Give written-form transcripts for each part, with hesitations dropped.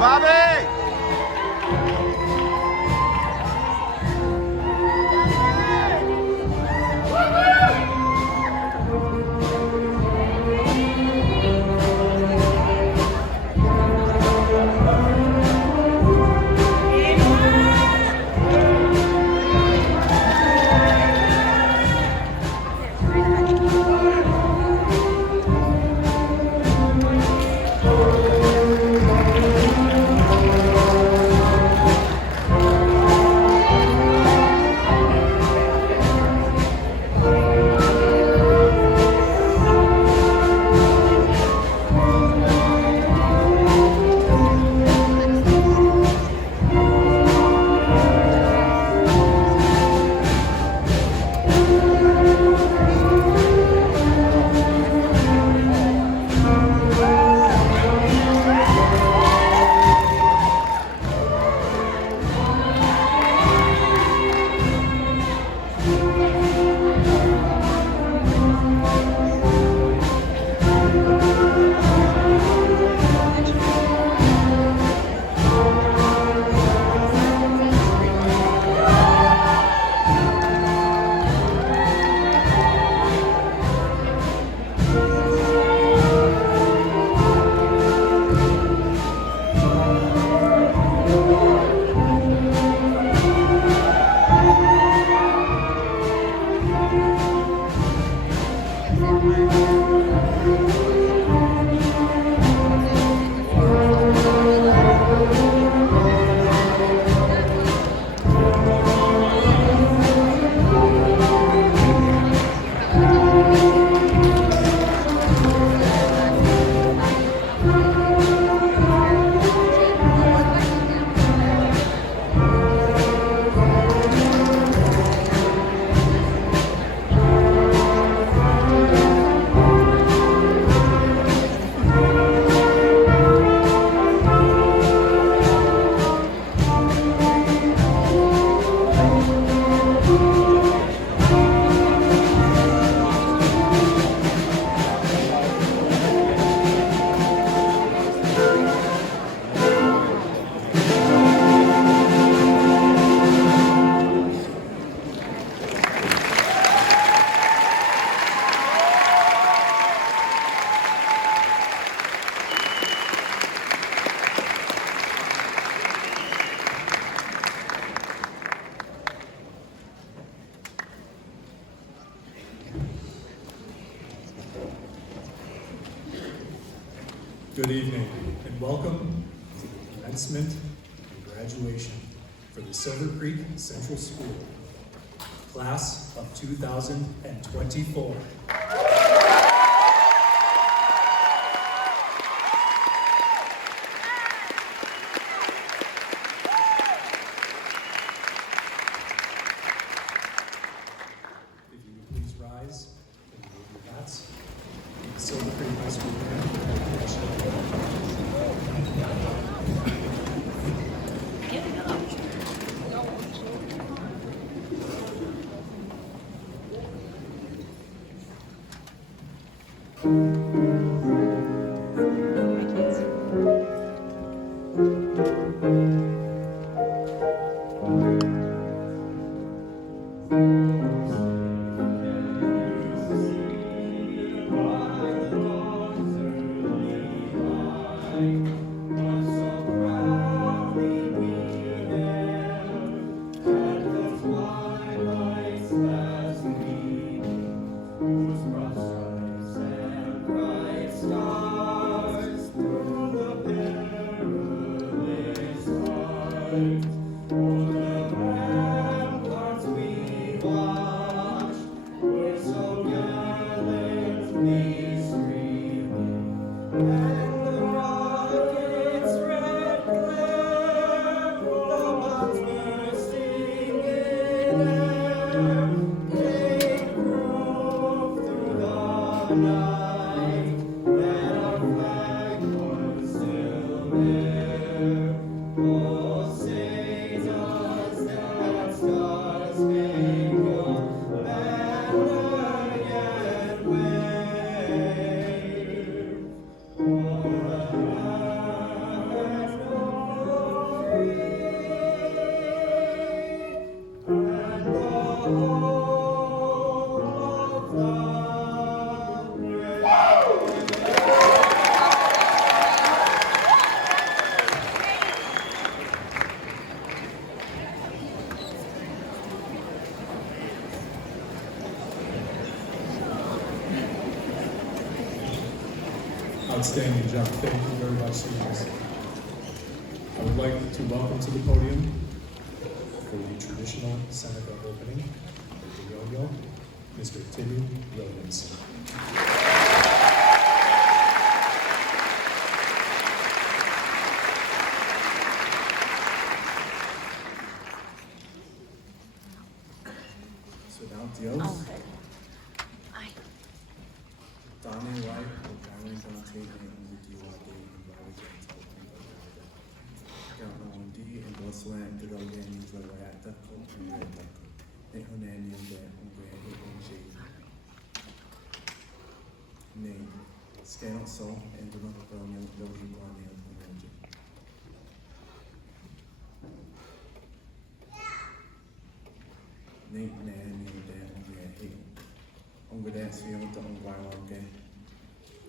Bobby! Good evening and welcome to the commencement and graduation for the Silver Creek Central School, class of 2024. If you would please rise and remove your hats. The Silver Creek High School graduation. Outstanding job. Thank you very much, seniors. I would like to welcome to the podium for the traditional Seneca opening of the yo-yo, Mr. Timmy Williams. Dios. Dani White, Karen Dante, and Ricky Wade, and Larry Gaunt and Boswan, the Logan, the Rata, and Rata, and Honani, and Grady, and Jay. Name, Scan So, and the Logan, the Logan, Nate Nan, on the dance field, on Wild Game.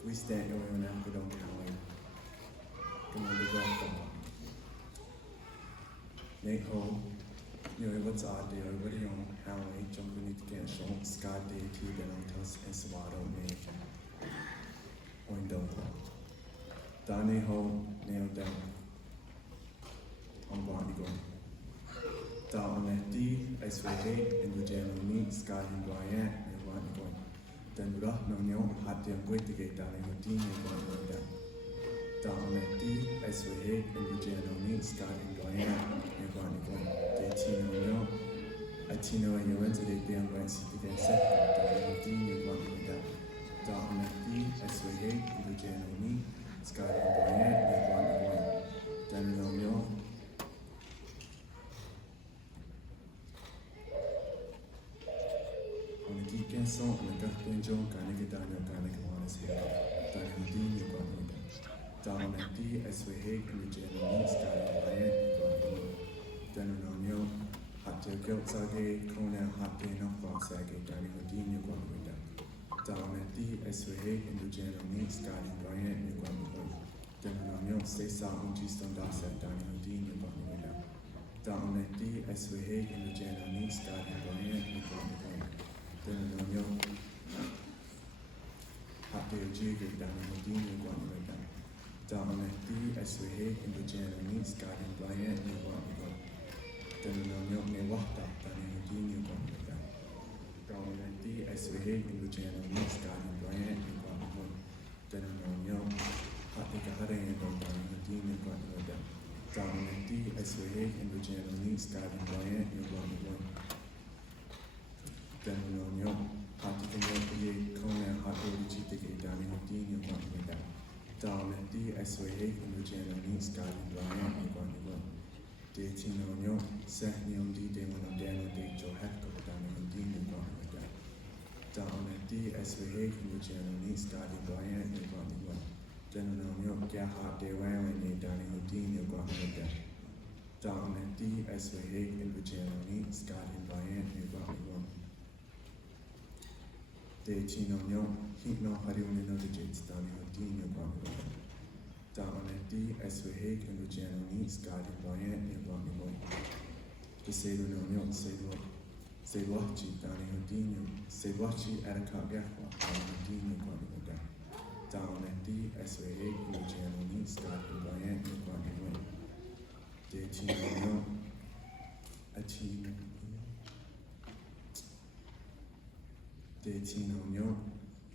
We stand your way now, we don't count. Come on, the golf. Nate Ho, you know what's odd there, what you on Howley, jumping into cancel, Scott Day, T, Benontos, and Savato, Nate. Window. Donnie Ho, nailed down. On Bonnie Go. Mehdi, SVA, and Luciano Scott and Bryant, and one going. Then Rah no had them wait to get down in the team and one down. Mehdi, SVA, and Luciano Scott and Bryant, and one going. They Tino, a Tino and you went to the damn Grand City against set, down in the team and one down. Mehdi, SVA, and Luciano Scott and Bryant, and one going. Then Cancel and the Gatling Joe, Garnick Daniel, Garnick Wallace here, Daniel Dean, you got me down. Down at D, SVA, and the General Sky, Ryan, you got me. Daniel, Hot Tail Guilt Sage, Conan, Hot Day, Knock Box Sage, Daniel Dean, you got me down at D, SVA, and the General Sky, Ryan, you got me. Daniel, say something, G-Stone Dawson, Daniel Dean, you got me down. Down at D, SVA, and the General Sky, Ryan, you got me. Then Hot Day Jigger down in the Dean, you want me down at D, SVA, and the General Scott and Bryant, you want me then may walk up down in the Dean, you want me down at D, SVA, and the General Scott and Bryant, you want me then Hot Day Kahare and down in the Dean, you want me down at D, SVA, and the General Scott and Bryant, you want me then Hati Kanye, Conan, Hot Origi, down in the Dean, you want me down at D, SVA, and the General Scott and Bryant, you want me De Tino, Seth Neon D, they went on Daniel D, Joe Hefko, down in the Dean, you want me down at D, SVA, and the General Scott and Bryant, you want me General Hot Day Ryan, down in the Dean, you want me down at D, SVA, and the General Scott and Bryant, you want me De Chino, Heat no Harion and the Jets down in the Dean, you want me down at D, SVA, and the General Scott and Bryant, you want me the Sailor no, say Wachi down in the Dean, say Wachi at a Kabiakwa down in the Dean, you want me down at D, SVA, and the General Scott and Bryant, you want me De Chino, a Chino. De Tino,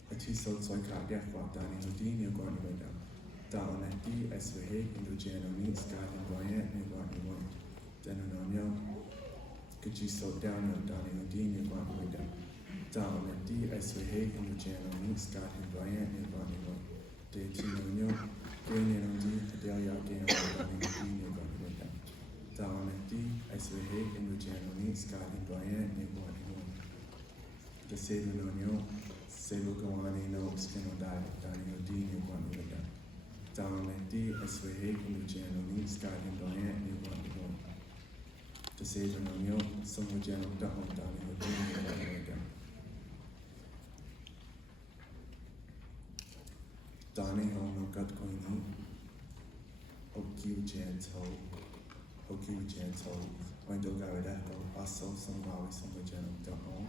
a T-Sol Cardiac walk down in the Dean, you're going to go down at D, SVA, and the General Scott and Bryant, you're going to go down. Could you slow down in the Dean, you're going to go down at D, SVA, and the General Scott and Bryant, you're going to go De Tino, Green and D, Adelia again, down in the Dean, you're going to go down at D, SVA, and the General Scott and Bryant, you're going to go the Sailor no, Sailor Gawani no, Skin or Die, down in the Dean, you want me down at D, SVA, and the General Scott and Bryant, you want me the Sailor no, some of General down in the Dean, you want me Donnie Ho no Gut Queenie, Okiu Gentle, Wendell Garadako, also some Maui, some of General down.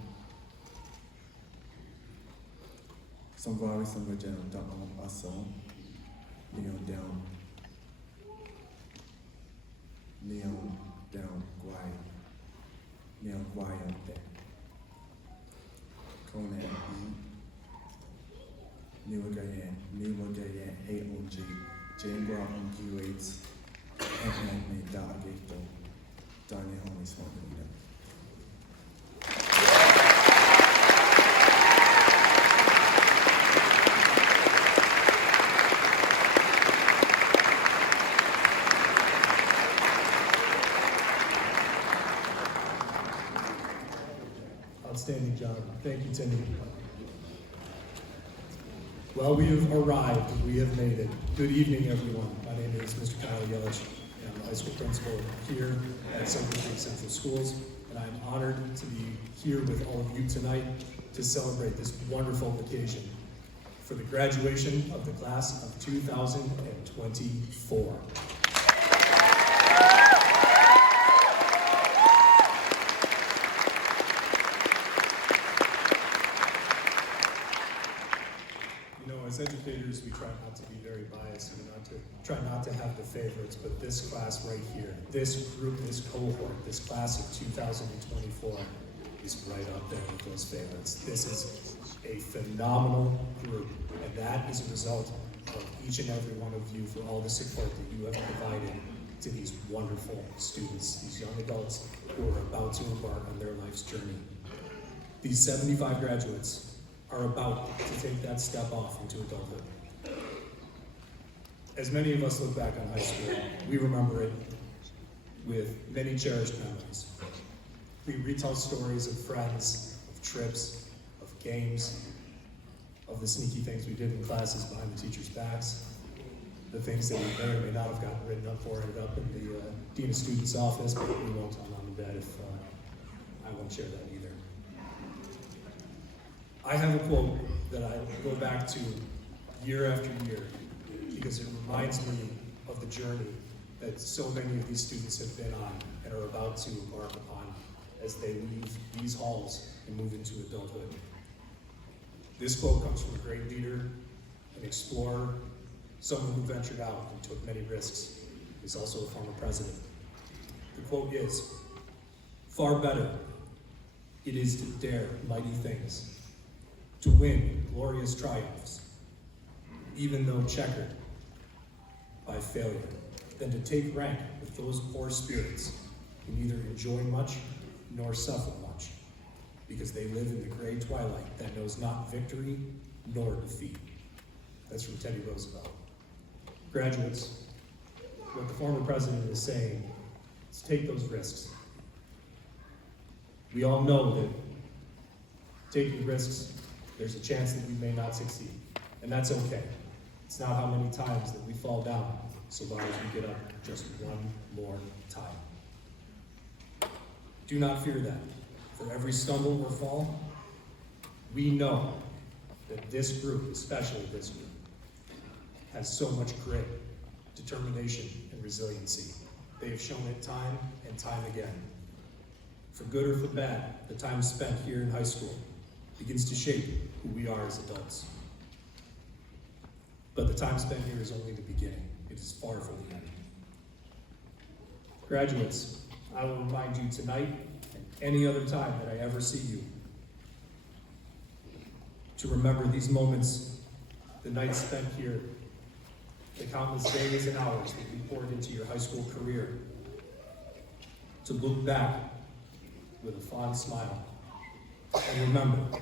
Some Maui, some of General down, also. Neon down. Neon down, guai. Neon guai on deck. Conan E. Niwagayan, AOG. Jangwa on Q8. Anthony Dagato. Daniel Homie Swanganita. Outstanding job. Thank you, Timmy. Well, we have arrived. We have made it. Good evening, everyone. My name is Mr. Kyle Yelich. I'm the high school principal here at Silver Creek Central Schools, and I'm honored to be here with all of you tonight to celebrate this wonderful occasion for the graduation of the class of 2024. As educators, we try not to be very biased and try not to have the favorites, but this class right here, this group, this cohort, this class of 2024 is right up there with those favorites. This is a phenomenal group, and that is a result of each and every one of you for all the support that you have provided to these wonderful students, these young adults who are about to embark on their life's journey. These 75 graduates are about to take that step off into adulthood. As many of us look back on high school, we remember it with many cherished memories. We retell stories of friends, of trips, of games, of the sneaky things we did in classes behind the teachers' backs, the things that we may or may not have gotten written up for, ended up in the Dean of Students' office, but we won't tell Mom and Dad if I won't share that either. I have a quote that I go back to year after year because it reminds me of the journey that so many of these students have been on and are about to embark upon as they leave these halls and move into adulthood. This quote comes from a great leader, an explorer, someone who ventured out and took many risks. He's also a former president. The quote is, "Far better it is to dare mighty things, to win glorious triumphs, even though checkered by failure, than to take rank with those poor spirits who neither enjoy much nor suffer much, because they live in the gray twilight that knows not victory nor defeat." That's from Teddy Roosevelt. Graduates, what the former president is saying is take those risks. We all know that taking risks, there's a chance that we may not succeed, and that's okay. It's not how many times that we fall down, so long as we get up just one more time. Do not fear that. For every stumble or fall, we know that this group, especially this group, has so much grit, determination, and resiliency. They have shown it time and time again. For good or for bad, the time spent here in high school begins to shape who we are as adults. But the time spent here is only the beginning. It is far from the end. Graduates, I will remind you tonight and any other time that I ever see you to remember these moments, the nights spent here, the countless days and hours that you poured into your high school career, to look back with a fond smile. And remember,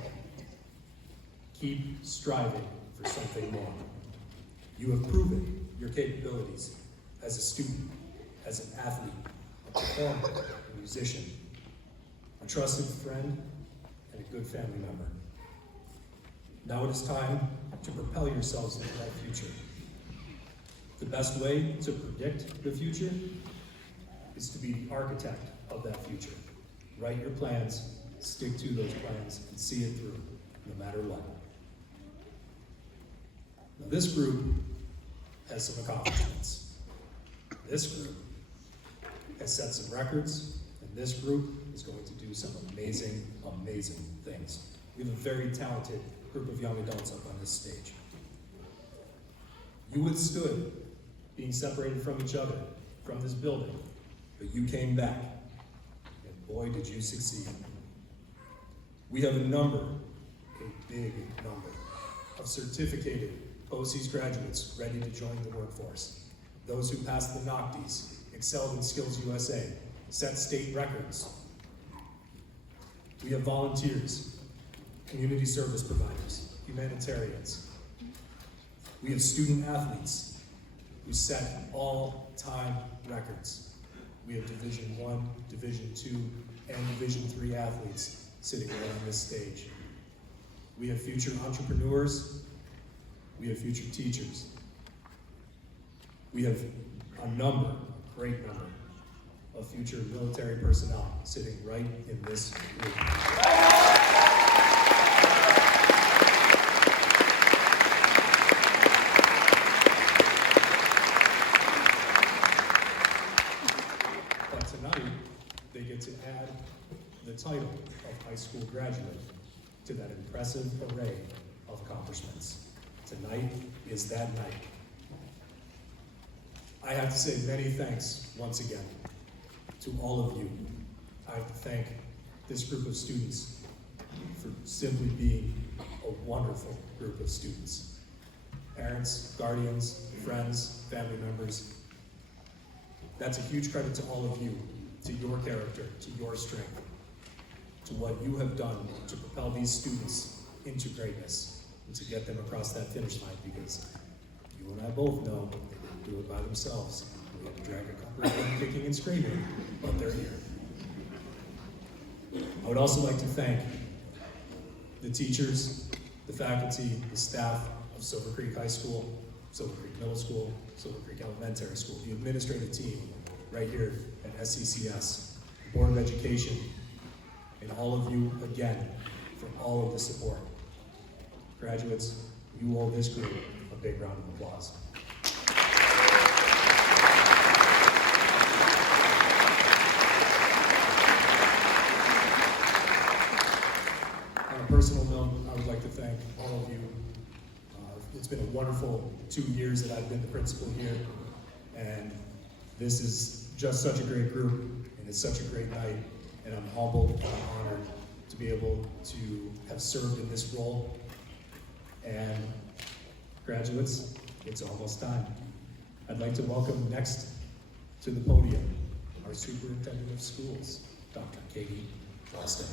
keep striving for something more. You have proven your capabilities as a student, as an athlete, a performer, a musician, a trusted friend, and a good family member. Now it is time to propel yourselves into that future. The best way to predict the future is to be the architect of that future. Write your plans, stick to those plans, and see it through, no matter what. Now, this group has some accomplishments. This group has set some records, and this group is going to do some amazing, amazing things. We have a very talented group of young adults up on this stage. You withstood being separated from each other, from this building, but you came back, and boy, did you succeed. We have a big number, of certificated BOCES graduates ready to join the workforce. Those who passed the NOCTIs, excelled in Skills USA, set state records. We have volunteers, community service providers, humanitarians. We have student athletes who set all-time records. We have Division I, Division II, and Division III athletes sitting right on this stage. We have future entrepreneurs. We have future teachers. We have a great number, of future military personnel sitting right in this room. But tonight, they get to add the title of high school graduate to that impressive array of accomplishments. Tonight is that night. I have to say many thanks once again to all of you. I have to thank this group of students for simply being a wonderful group of students. Parents, guardians, friends, family members. That's a huge credit to all of you, to your character, to your strength, to what you have done to propel these students into greatness and to get them across that finish line, because you and I both know they didn't do it by themselves. We had to drag a couple of them kicking and screaming, but they're here. I would also like to thank the teachers, the faculty, the staff of Silver Creek High School, Silver Creek Middle School, Silver Creek Elementary School, the administrative team right here at SCCS, the Board of Education, and all of you again for all of the support. Graduates, you owe this group a big round of applause. On a personal note, I would like to thank all of you. It's been a wonderful 2 years that I've been the principal here, and this is just such a great group, and it's such a great night, and I'm humbled and I'm honored to be able to have served in this role. And graduates, it's almost time. I'd like to welcome next to the podium our Superintendent of Schools, Dr. Katie Ralston.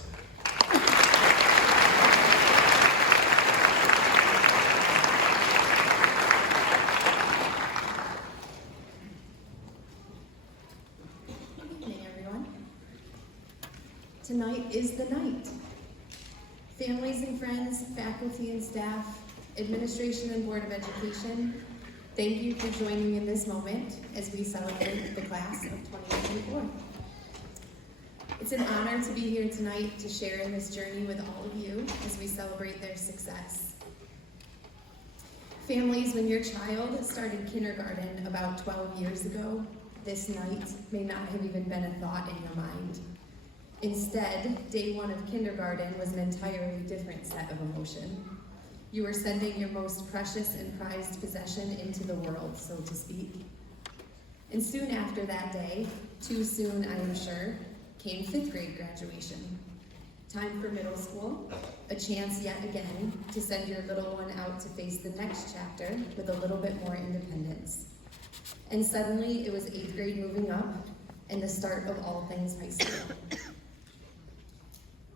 Good evening, everyone. Tonight is the night. Families and friends, faculty and staff, administration and Board of Education, thank you for joining me in this moment as we celebrate the class of 2024. It's an honor to be here tonight to share in this journey with all of you as we celebrate their success. Families, when your child started kindergarten about 12 years ago, this night may not have even been a thought in your mind. Instead, day one of kindergarten was an entirely different set of emotion. You were sending your most precious and prized possession into the world, so to speak. And soon after that day, too soon I am sure, came 5th grade graduation. Time for middle school, a chance yet again to send your little one out to face the next chapter with a little bit more independence. And suddenly it was 8th grade moving up and the start of all things high school.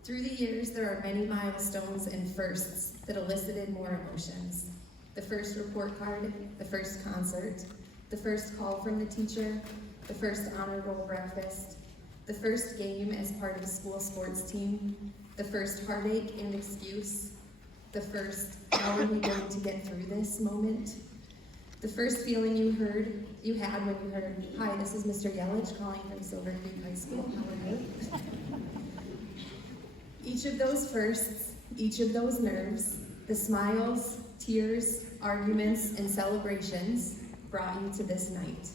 Through the years, there are many milestones and firsts that elicited more emotions. The first report card, the first concert, the first call from the teacher, the first honor roll breakfast, the first game as part of a school sports team, the first heartache and excuse, the first how are we going to get through this moment, the first feeling you had when you heard, hi, this is Mr. Yelich calling from Silver Creek High School, how are you? Each of those firsts, each of those nerves, the smiles, tears, arguments, and celebrations brought you to this night.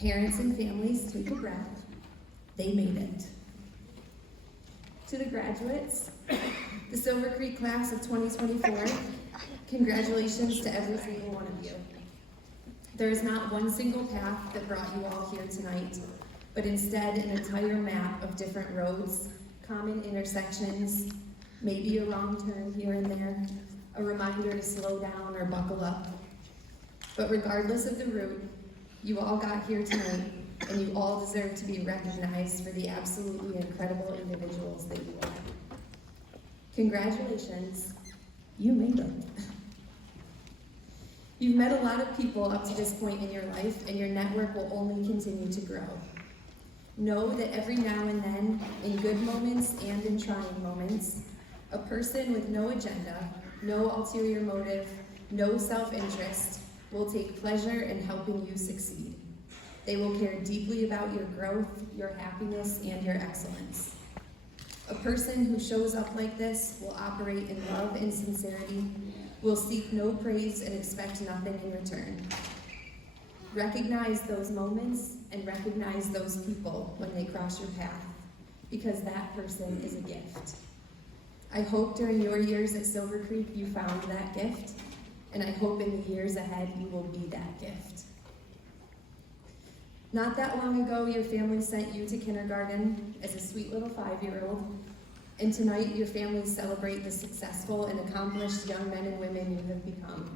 Parents and families, take a breath. They made it. To the graduates, the Silver Creek class of 2024, congratulations to every single one of you. There is not one single path that brought you all here tonight, but instead an entire map of different roads, common intersections, maybe a wrong turn here and there, a reminder to slow down or buckle up. But regardless of the route, you all got here tonight, and you all deserve to be recognized for the absolutely incredible individuals that you are. Congratulations, you made it. You've met a lot of people up to this point in your life, and your network will only continue to grow. Know that every now and then, in good moments and in trying moments, a person with no agenda, no ulterior motive, no self-interest will take pleasure in helping you succeed. They will care deeply about your growth, your happiness, and your excellence. A person who shows up like this will operate in love and sincerity, will seek no praise and expect nothing in return. Recognize those moments and recognize those people when they cross your path, because that person is a gift. I hope during your years at Silver Creek you found that gift, and I hope in the years ahead you will be that gift. Not that long ago, your family sent you to kindergarten as a sweet little 5-year-old, and tonight your families celebrate the successful and accomplished young men and women you have become.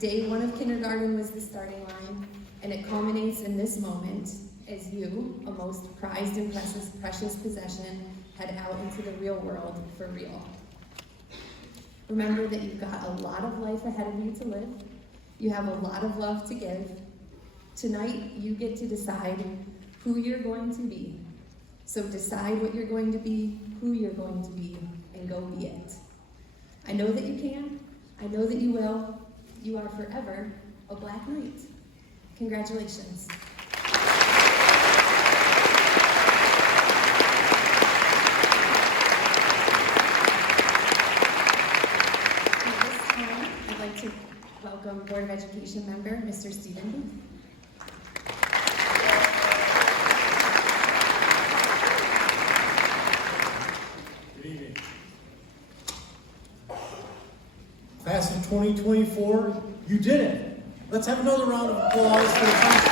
Day 1 of kindergarten was the starting line, and it culminates in this moment as you, a most prized and precious possession, head out into the real world for real. Remember that you've got a lot of life ahead of you to live. You have a lot of love to give. Tonight, you get to decide who you're going to be. So decide what you're going to be, who you're going to be, and go be it. I know that you can. I know that you will. You are forever a Black Knight. Congratulations. At this time, I'd like to welcome Board of Education member, Mr. Stephen Booth. Class of 2024, you did it. Let's have another round of applause for the class.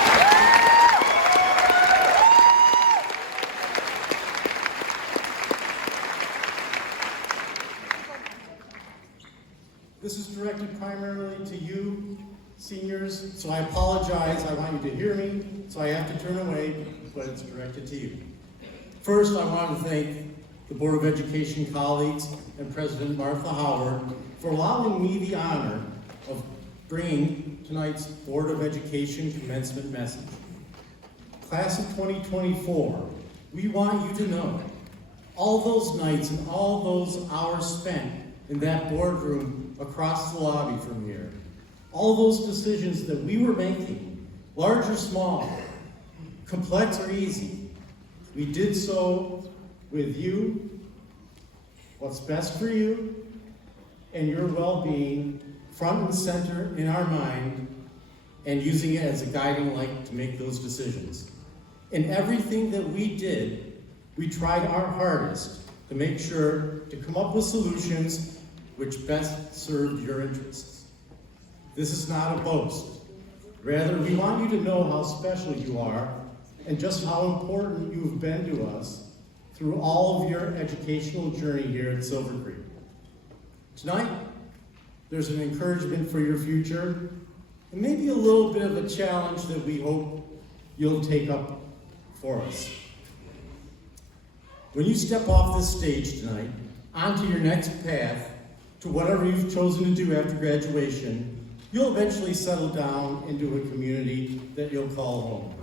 This is directed primarily to you, seniors, so I apologize. I want you to hear me, so I have to turn away, but it's directed to you. First, I want to thank the Board of Education colleagues and President Martha Howard for allowing me the honor of bringing tonight's Board of Education commencement message. Class of 2024, we want you to know all those nights and all those hours spent in that boardroom across the lobby from here, all those decisions that we were making, large or small, complex or easy, we did so with you, what's best for you, and your well-being front and center in our mind, and using it as a guiding light to make those decisions. In everything that we did, we tried our hardest to make sure to come up with solutions which best served your interests. This is not a boast. Rather, we want you to know how special you are and just how important you have been to us through all of your educational journey here at Silver Creek. Tonight, there's an encouragement for your future, and maybe a little bit of a challenge that we hope you'll take up for us. When you step off this stage tonight, onto your next path, to whatever you've chosen to do after graduation, you'll eventually settle down into a community that you'll call home.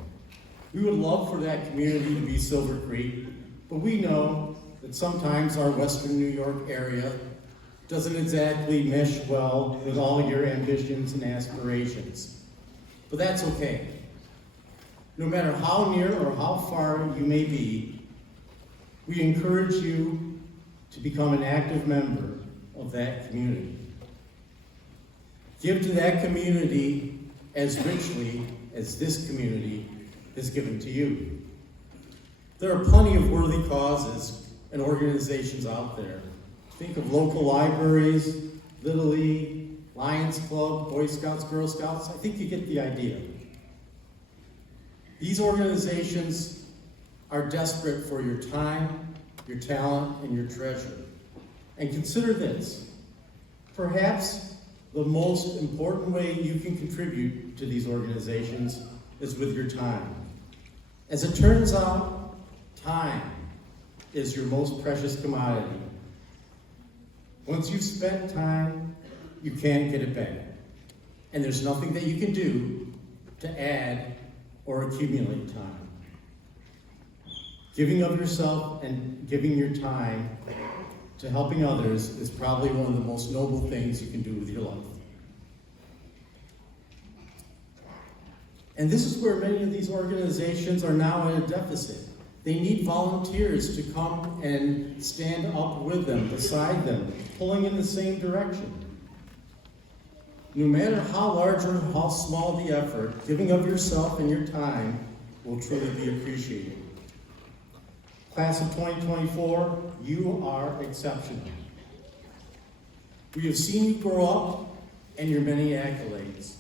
We would love for that community to be Silver Creek, but we know that sometimes our Western New York area doesn't exactly mesh well with all your ambitions and aspirations. But that's okay. No matter how near or how far you may be, we encourage you to become an active member of that community. Give to that community as richly as this community has given to you. There are plenty of worthy causes and organizations out there. Think of local libraries, Little League, Lions Club, Boy Scouts, Girl Scouts. I think you get the idea. These organizations are desperate for your time, your talent, and your treasure. And consider this, perhaps the most important way you can contribute to these organizations is with your time. As it turns out, time is your most precious commodity. Once you've spent time, you can't get it back. And there's nothing that you can do to add or accumulate time. Giving of yourself and giving your time to helping others is probably one of the most noble things you can do with your life. And this is where many of these organizations are now at a deficit. They need volunteers to come and stand up with them, beside them, pulling in the same direction. No matter how large or how small the effort, giving of yourself and your time will truly be appreciated. Class of 2024, you are exceptional. We have seen you grow up and your many accolades.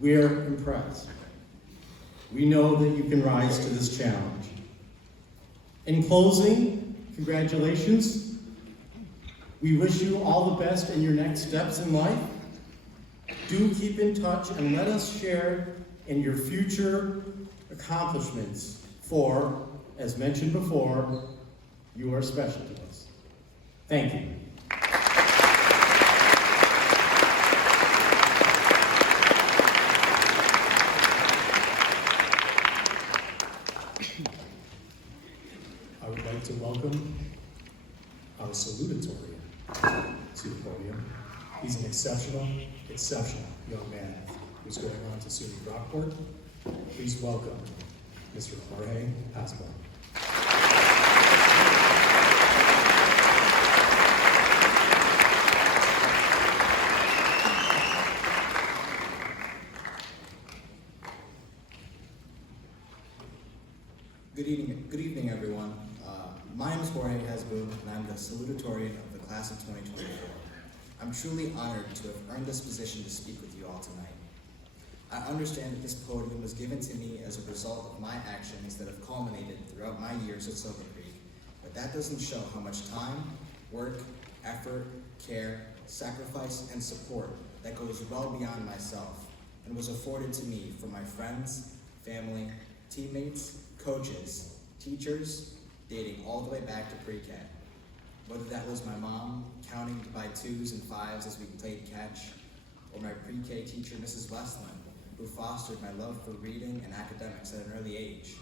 We're impressed. We know that you can rise to this challenge. In closing, congratulations. We wish you all the best in your next steps in life. Do keep in touch and let us share in your future accomplishments, for, as mentioned before, you are special to us. Thank you. I would like to welcome our salutatorian to the podium. He's an exceptional young man who's going on to SUNY Brockport. Please welcome Mr. Jorge Pascual. Good evening, everyone. My name is Jorge Hasbu, and I'm the salutatorian of the class of 2024. I'm truly honored to have earned this position to speak with you all tonight. I understand that this podium was given to me as a result of my actions that have culminated throughout my years at Silver Creek, but that doesn't show how much time, work, effort, care, sacrifice, and support that goes well beyond myself and was afforded to me from my friends, family, teammates, coaches, teachers, dating all the way back to pre-K. Whether that was my mom counting by 2s and 5s as we played catch, or my pre-K teacher, Mrs. Westland, who fostered my love for reading and academics at an early age,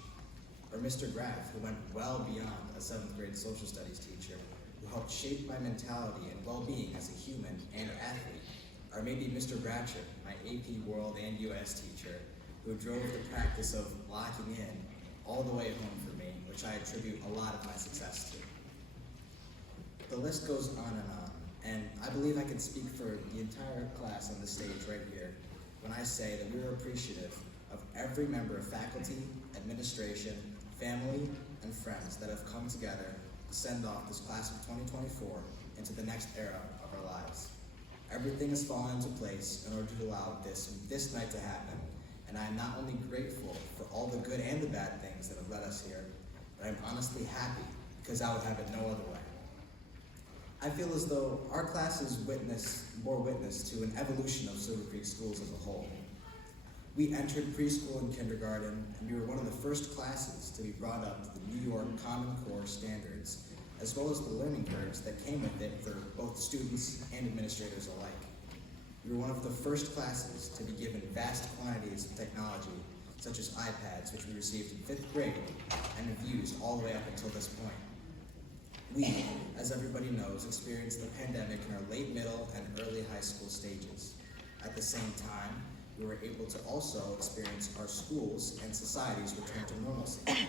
or Mr. Graff, who went well beyond a 7th grade social studies teacher, who helped shape my mentality and well-being as a human and athlete, or maybe Mr. Bratcher, my AP World and US teacher, who drove the practice of locking in all the way home for me, which I attribute a lot of my success to. The list goes on, and I believe I can speak for the entire class on the stage right here when I say that we are appreciative of every member of faculty, administration, family, and friends that have come together to send off this class of 2024 into the next era of our lives. Everything has fallen into place in order to allow this night to happen, and I am not only grateful for all the good and the bad things that have led us here, but I'm honestly happy because I would have it no other way. I feel as though our classes bore witness to an evolution of Silver Creek schools as a whole. We entered preschool and kindergarten, and we were one of the first classes to be brought up to the New York Common Core standards, as well as the learning curves that came with it for both students and administrators alike. We were one of the first classes to be given vast quantities of technology, such as iPads, which we received in 5th grade and have used all the way up until this point. We, as everybody knows, experienced the pandemic in our late middle and early high school stages. At the same time, we were able to also experience our schools and societies return to normalcy.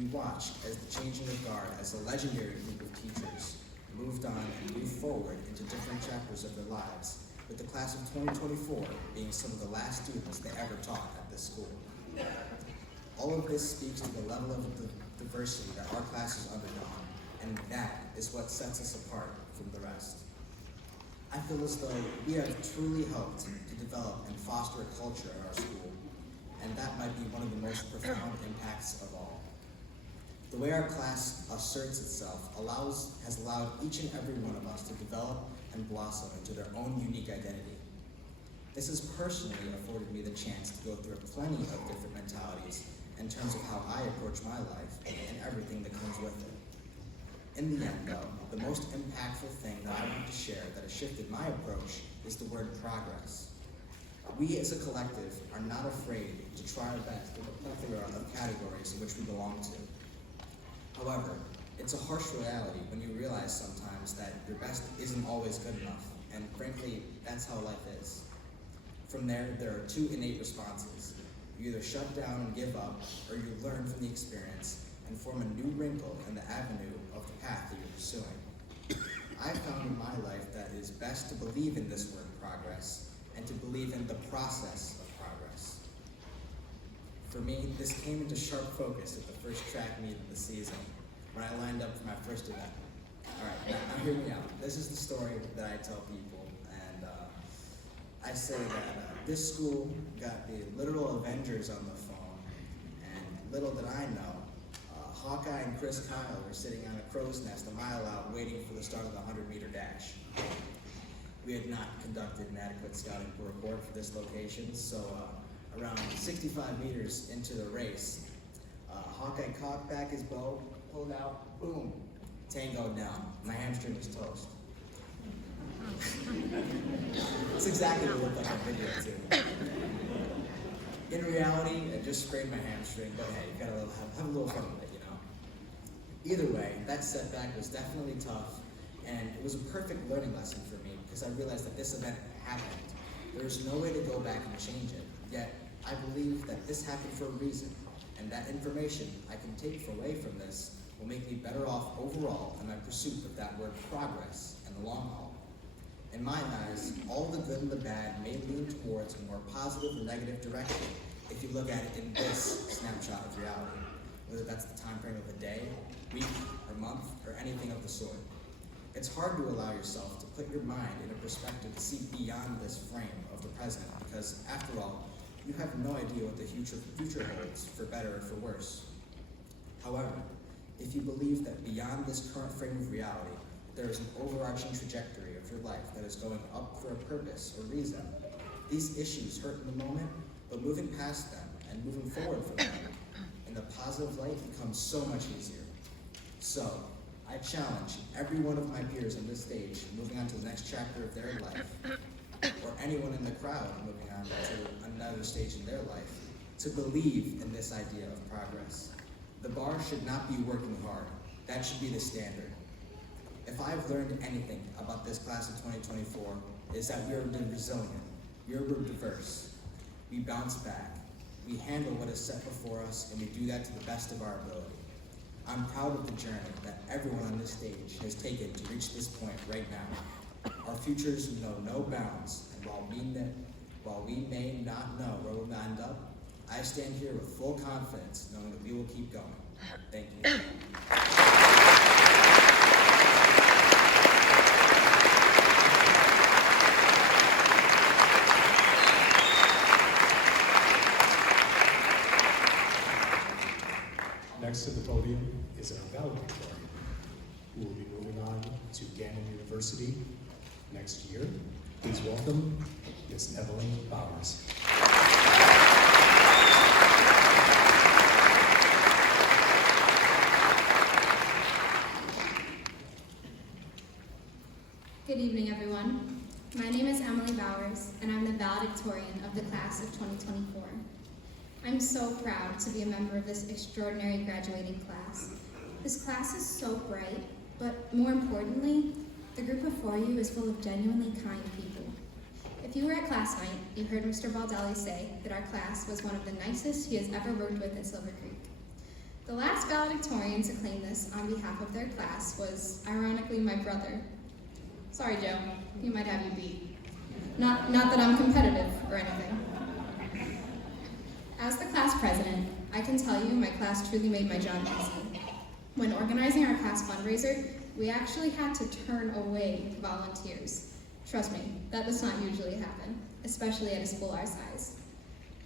We watched as the changing of guard as a legendary group of teachers moved on and moved forward into different chapters of their lives, with the class of 2024 being some of the last students they ever taught at this school. All of this speaks to the level of diversity that our class has undergone, and that is what sets us apart from the rest. I feel as though we have truly helped to develop and foster a culture at our school, and that might be one of the most profound impacts of all. The way our class asserts itself has allowed each and every one of us to develop and blossom into their own unique identity. This has personally afforded me the chance to go through plenty of different mentalities in terms of how I approach my life and everything that comes with it. In the end, though, the most impactful thing that I want to share that has shifted my approach is the word progress. We as a collective are not afraid to try our best in a plethora of categories in which we belong to. However, it's a harsh reality when you realize sometimes that your best isn't always good enough, and frankly, that's how life is. From there are two innate responses. You either shut down and give up, or you learn from the experience and form a new wrinkle in the avenue of the path that you're pursuing. I've found in my life that it is best to believe in this word progress and to believe in the process of progress. For me, this came into sharp focus at the first track meet of the season when I lined up for my first event. All right, now hear me out. This is the story that I tell people, and I say that this school got the literal Avengers on the phone, and little did I know, Hawkeye and Chris Kyle were sitting on a crow's nest a mile out waiting for the start of the 100-meter dash. We had not conducted an adequate scouting report for this location, so around 65 meters into the race, Hawkeye cocked back his bow, pulled out, boom, tango down. My hamstring was toast. That's exactly what it looked like on video too. In reality, I just sprained my hamstring, but hey, you gotta have a little fun with it, you know? Either way, that setback was definitely tough, and it was a perfect learning lesson for me because I realized that this event happened. There's no way to go back and change it, yet I believe that this happened for a reason, and that information I can take away from this will make me better off overall in my pursuit of that word progress in the long haul. In my eyes, all the good and the bad may lean towards a more positive or negative direction if you look at it in this snapshot of reality, whether that's the time frame of a day, week, or month, or anything of the sort. It's hard to allow yourself to put your mind in a perspective to see beyond this frame of the present because, after all, you have no idea what the future holds, for better or for worse. However, if you believe that beyond this current frame of reality, there is an overarching trajectory of your life that is going up for a purpose or reason, these issues hurt in the moment, but moving past them and moving forward from them in the positive light becomes so much easier. So, I challenge every one of my peers on this stage moving on to the next chapter of their life, or anyone in the crowd moving on to another stage in their life, to believe in this idea of progress. The bar should not be working hard. That should be the standard. If I've learned anything about this class of 2024, is that we are resilient, we are diverse, we bounce back, we handle what is set before us, and we do that to the best of our ability. I'm proud of the journey that everyone on this stage has taken to reach this point right now. Our futures know no bounds, and while we may not know where we'll end up, I stand here with full confidence knowing that we will keep going. Thank you. Next to the podium is our valedictorian, who will be moving on to Gannon University next year. Please welcome Ms. Evelyn Bowers. Good evening, everyone. My name is Emily Bowers, and I'm the valedictorian of the class of 2024. I'm so proud to be a member of this extraordinary graduating class. This class is so bright, but more importantly, the group before you is full of genuinely kind people. If you were at class night, you heard Mr. Baldelli say that our class was one of the nicest he has ever worked with at Silver Creek. The last valedictorian to claim this on behalf of their class was, ironically, my brother. Sorry, Joe, he might have you beat. Not that I'm competitive or anything. As the class president, I can tell you my class truly made my job easy. When organizing our class fundraiser, we actually had to turn away volunteers. Trust me, that does not usually happen, especially at a school our size.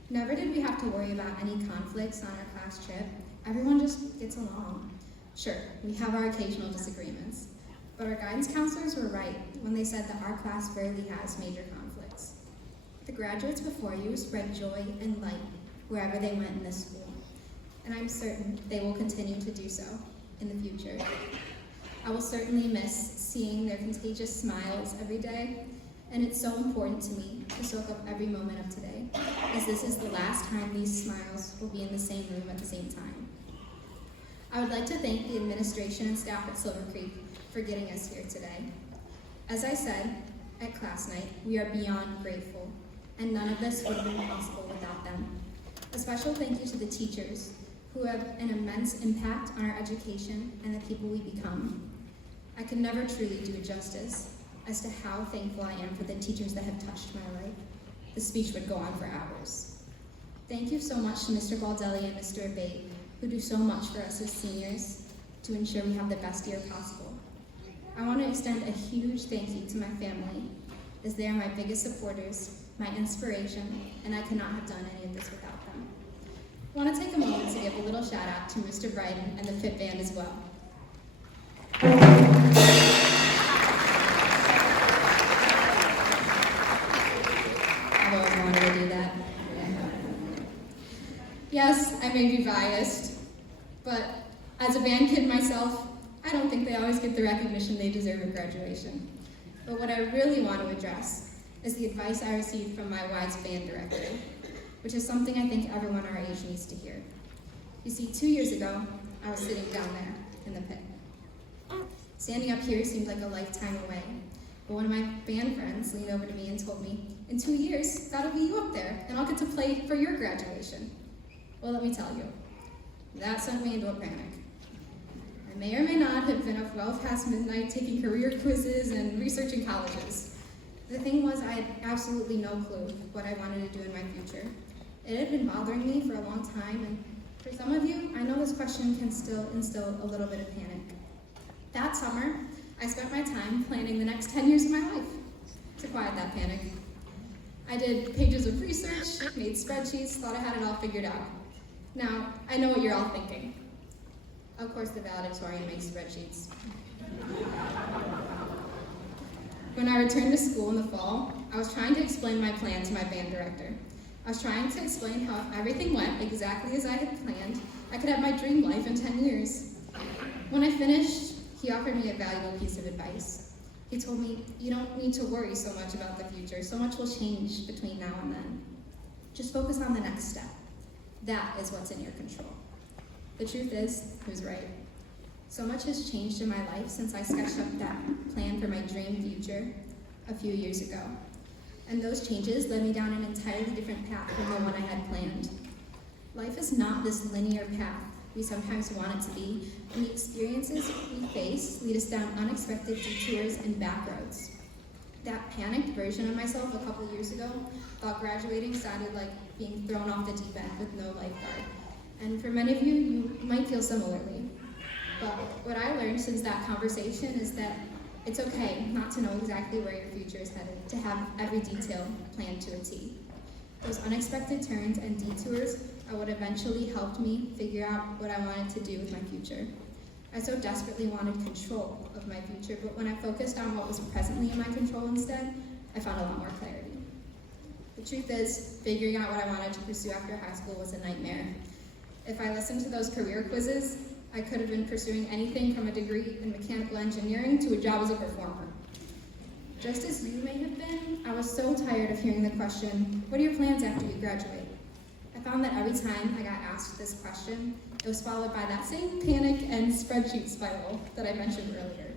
Never did we have to worry about any conflicts on our class trip. Everyone just gets along. Sure, we have our occasional disagreements, but our guidance counselors were right when they said that our class rarely has major conflicts. The graduates before you spread joy and light wherever they went in this school, and I'm certain they will continue to do so in the future. I will certainly miss seeing their contagious smiles every day, and it's so important to me to soak up every moment of today, as this is the last time these smiles will be in the same room at the same time. I would like to thank the administration and staff at Silver Creek for getting us here today. As I said at class night, we are beyond grateful, and none of this would have been possible without them. A special thank you to the teachers, who have an immense impact on our education and the people we become. I could never truly do it justice as to how thankful I am for the teachers that have touched my life. The speech would go on for hours. Thank you so much to Mr. Baldelli and Mr. Abate, who do so much for us as seniors to ensure we have the best year possible. I want to extend a huge thank you to my family, as they are my biggest supporters, my inspiration, and I could not have done any of this without them. I want to take a moment to give a little shout out to Mr. Bryden and the Fit Band as well. I've always wanted to do that. Yes, I may be biased, but as a band kid myself, I don't think they always get the recognition they deserve at graduation. But what I really want to address is the advice I received from my wise band director, which is something I think everyone our age needs to hear. You see, 2 years ago, I was sitting down there in the pit. Standing up here seemed like a lifetime away, but one of my band friends leaned over to me and told me, in 2 years, that'll be you up there, and I'll get to play for your graduation. Well, let me tell you, that sent me into a panic. I may or may not have been up well past midnight taking career quizzes and researching colleges. The thing was, I had absolutely no clue what I wanted to do in my future. It had been bothering me for a long time, and for some of you, I know this question can still instill a little bit of panic. That summer, I spent my time planning the next 10 years of my life to quiet that panic. I did pages of research, made spreadsheets, thought I had it all figured out. Now, I know what you're all thinking. Of course, the valedictorian makes spreadsheets. When I returned to school in the fall, I was trying to explain my plan to my band director. I was trying to explain how if everything went exactly as I had planned, I could have my dream life in 10 years. When I finished, he offered me a valuable piece of advice. He told me, you don't need to worry so much about the future. So much will change between now and then. Just focus on the next step. That is what's in your control. The truth is, he was right. So much has changed in my life since I sketched up that plan for my dream future a few years ago. And those changes led me down an entirely different path from the one I had planned. Life is not this linear path we sometimes want it to be, and the experiences we face lead us down unexpected detours and back roads. That panicked version of myself a couple years ago thought graduating sounded like being thrown off the deep end with no lifeguard. And for many of you, you might feel similarly. But what I learned since that conversation is that it's okay not to know exactly where your future is headed, to have every detail planned to a T. Those unexpected turns and detours are what eventually helped me figure out what I wanted to do with my future. I so desperately wanted control of my future, but when I focused on what was presently in my control instead, I found a lot more clarity. The truth is, figuring out what I wanted to pursue after high school was a nightmare. If I listened to those career quizzes, I could have been pursuing anything from a degree in mechanical engineering to a job as a performer. Just as you may have been, I was so tired of hearing the question, what are your plans after you graduate? I found that every time I got asked this question, it was followed by that same panic and spreadsheet spiral that I mentioned earlier.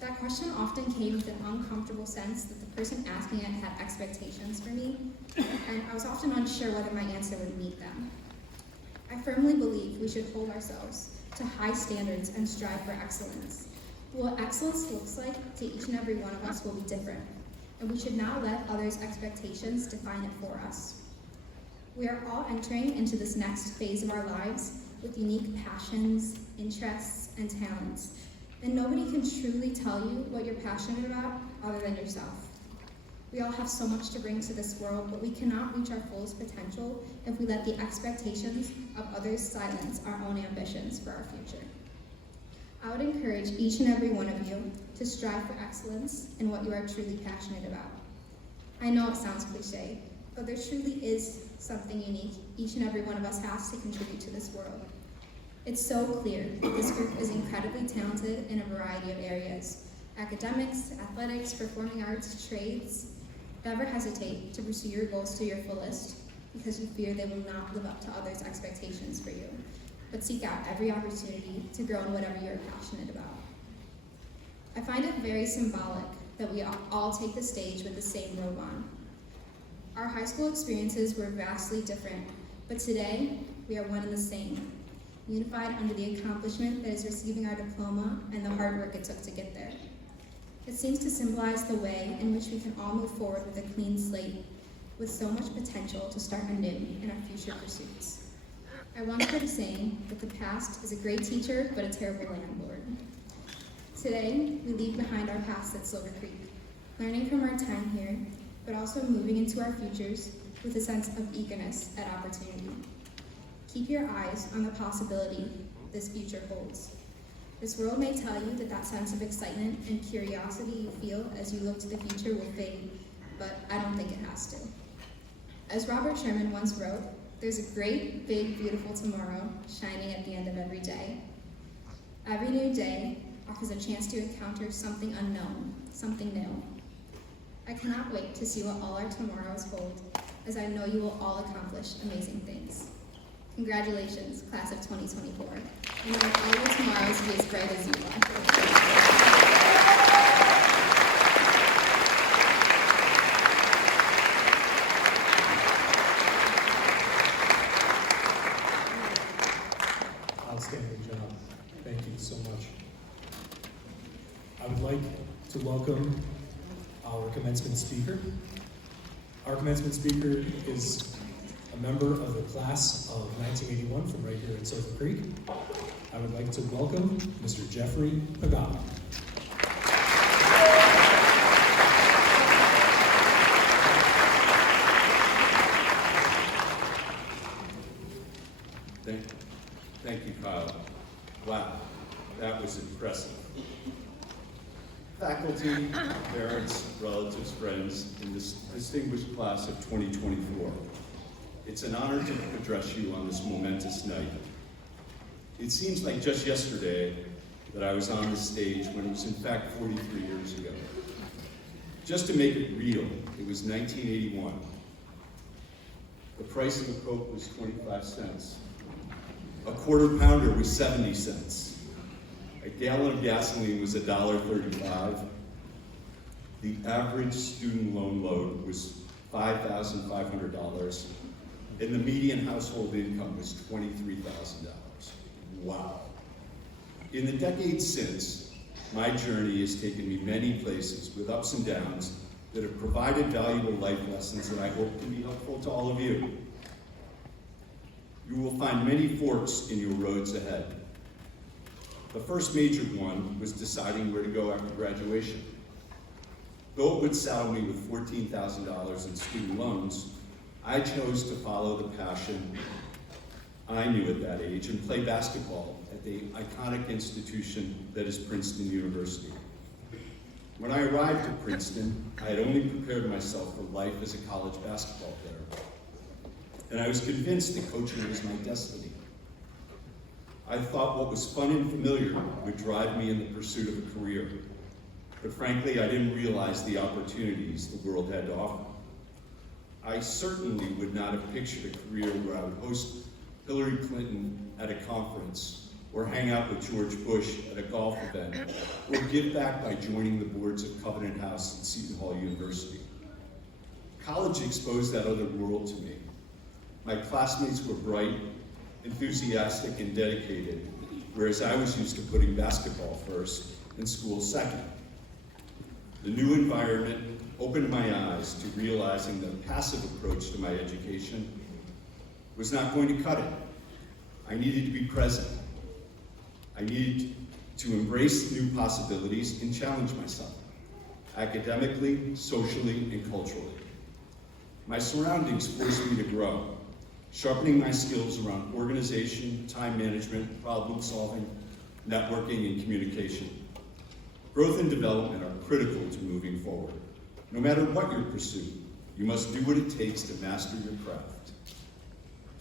That question often came with an uncomfortable sense that the person asking it had expectations for me, and I was often unsure whether my answer would meet them. I firmly believe we should hold ourselves to high standards and strive for excellence. But what excellence looks like to each and every one of us will be different, and we should not let others' expectations define it for us. We are all entering into this next phase of our lives with unique passions, interests, and talents, and nobody can truly tell you what you're passionate about other than yourself. We all have so much to bring to this world, but we cannot reach our fullest potential if we let the expectations of others silence our own ambitions for our future. I would encourage each and every one of you to strive for excellence in what you are truly passionate about. I know it sounds cliche, but there truly is something unique each and every one of us has to contribute to this world. It's so clear that this group is incredibly talented in a variety of areas: academics, athletics, performing arts, trades. Never hesitate to pursue your goals to your fullest because you fear they will not live up to others' expectations for you, but seek out every opportunity to grow in whatever you're passionate about. I find it very symbolic that we all take the stage with the same robe on. Our high school experiences were vastly different, but today we are one and the same, unified under the accomplishment that is receiving our diploma and the hard work it took to get there. It seems to symbolize the way in which we can all move forward with a clean slate, with so much potential to start anew in our future pursuits. I once heard a saying that the past is a great teacher, but a terrible landlord. Today, we leave behind our past at Silver Creek, learning from our time here, but also moving into our futures with a sense of eagerness at opportunity. Keep your eyes on the possibility this future holds. This world may tell you that that sense of excitement and curiosity you feel as you look to the future will fade, but I don't think it has to. As Robert Sherman once wrote, there's a great, big, beautiful tomorrow shining at the end of every day. Every new day offers a chance to encounter something unknown, something new. I cannot wait to see what all our tomorrows hold, as I know you will all accomplish amazing things. Congratulations, class of 2024, and may all your tomorrows be as bright as you are. Outstanding job. Thank you so much. I would like to welcome our commencement speaker. Our commencement speaker is a member of the class of 1981 from right here in Silver Creek. I would like to welcome Mr. Jeffrey Pagano. Thank you, Kyle. Wow, that was impressive. Faculty, parents, relatives, friends, in this distinguished class of 2024. It's an honor to address you on this momentous night. It seems like just yesterday that I was on the stage when it was in fact 43 years ago. Just to make it real, it was 1981. The price of a Coke was 25 cents. A quarter pounder was 70 cents. A gallon of gasoline was $1.35. The average student loan load was $5,500, and the median household income was $23,000. Wow. In the decades since, my journey has taken me many places with ups and downs that have provided valuable life lessons that I hope can be helpful to all of you. You will find many forks in your roads ahead. The first major one was deciding where to go after graduation. Though it would saddle me with $14,000 in student loans, I chose to follow the passion I knew at that age and play basketball at the iconic institution that is Princeton University. When I arrived at Princeton, I had only prepared myself for life as a college basketball player, and I was convinced that coaching was my destiny. I thought what was fun and familiar would drive me in the pursuit of a career, but frankly, I didn't realize the opportunities the world had to offer. I certainly would not have pictured a career where I would host Hillary Clinton at a conference, or hang out with George Bush at a golf event, or give back by joining the boards of Covenant House and Seton Hall University. College exposed that other world to me. My classmates were bright, enthusiastic, and dedicated, whereas I was used to putting basketball first and school second. The new environment opened my eyes to realizing that a passive approach to my education was not going to cut it. I needed to be present. I needed to embrace new possibilities and challenge myself. academically, socially, and culturally. My surroundings forced me to grow, sharpening my skills around organization, time management, problem solving, networking, and communication. Growth and development are critical to moving forward. No matter what your pursuit, you must do what it takes to master your craft.